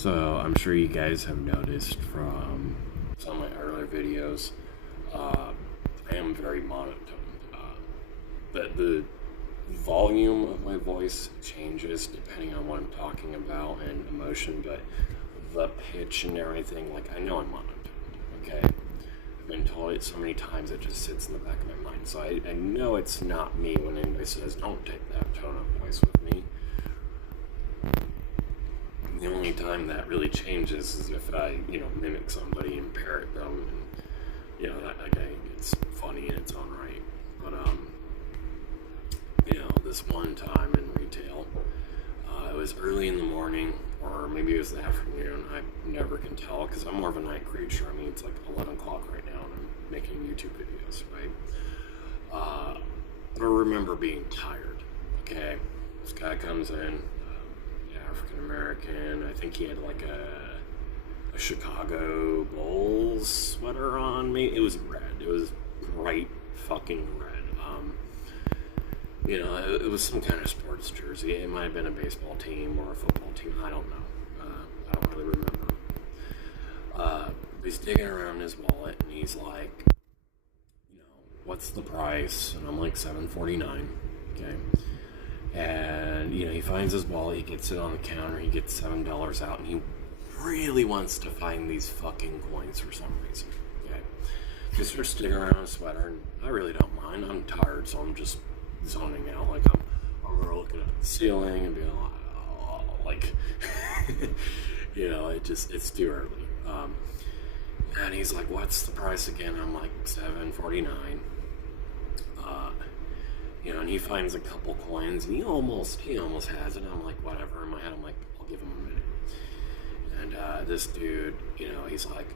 So I'm sure you guys have noticed from some of my earlier videos, I am very monotone. That the volume of my voice changes depending on what I'm talking about and emotion, but the pitch and everything, like, I know I'm monotone, okay? I've been told it so many times it just sits in the back of my mind. So I know it's not me when anybody says, don't take that tone of voice with me. The only time that really changes is if I, mimic somebody and parrot them, and, that guy gets funny in its own right. But, this one time in retail, it was early in the morning, or maybe it was the afternoon, I never can tell, because I'm more of a night creature. I mean, it's like 11 o'clock right now, and I'm making YouTube videos, right? I remember being tired, okay? This guy comes in, African American. I think he had like a Chicago Bulls sweater on me. It was red. It was bright fucking red. It was some kind of sports jersey. It might have been a baseball team or a football team. I don't know. I don't really remember. He's digging around in his wallet and he's like, what's the price? And I'm like, $7.49. Okay. And, he finds his wallet, he gets it on the counter, he gets $7 out, and he really wants to find these fucking coins for some reason, okay? He starts sticking around a sweater, and I really don't mind. I'm tired, so I'm just zoning out. Like, I'm looking at the ceiling and being like, it's too early. And he's like, what's the price again? I'm like, $7.49. And he finds a couple coins, and he almost has it. I'm like, whatever. In my head, I'm like, I'll give him a minute. And this dude, he's like,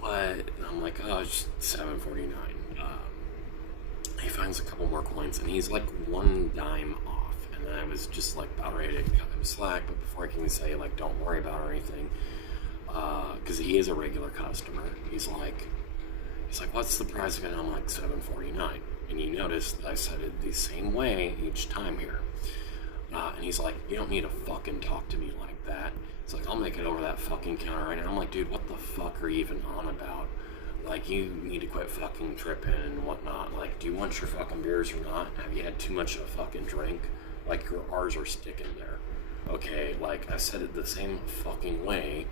what? And I'm like, oh, it's $7.49. He finds a couple more coins, and he's like one dime off. And I was just like about ready to cut him slack, but before I can say like, don't worry about it or anything, because he is a regular customer. He's like, what's the price again? I'm like, $7.49. And you notice that I said it the same way each time here. And he's like, you don't need to fucking talk to me like that. It's like, I'll make it over that fucking counter right now. I'm like, dude, what the fuck are you even on about? Like, you need to quit fucking tripping and whatnot. Like, do you want your fucking beers or not? Have you had too much of a fucking drink? Like, your R's are sticking there. Okay, like, I said it the same fucking way.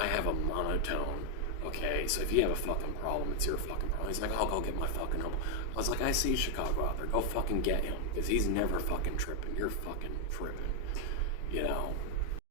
I have a monotone. Okay, so if you have a fucking problem, it's your fucking problem. He's like, I'll go get my fucking home. I was like, I see Chicago out there. Go fucking get him. Because he's never fucking tripping. You're fucking tripping.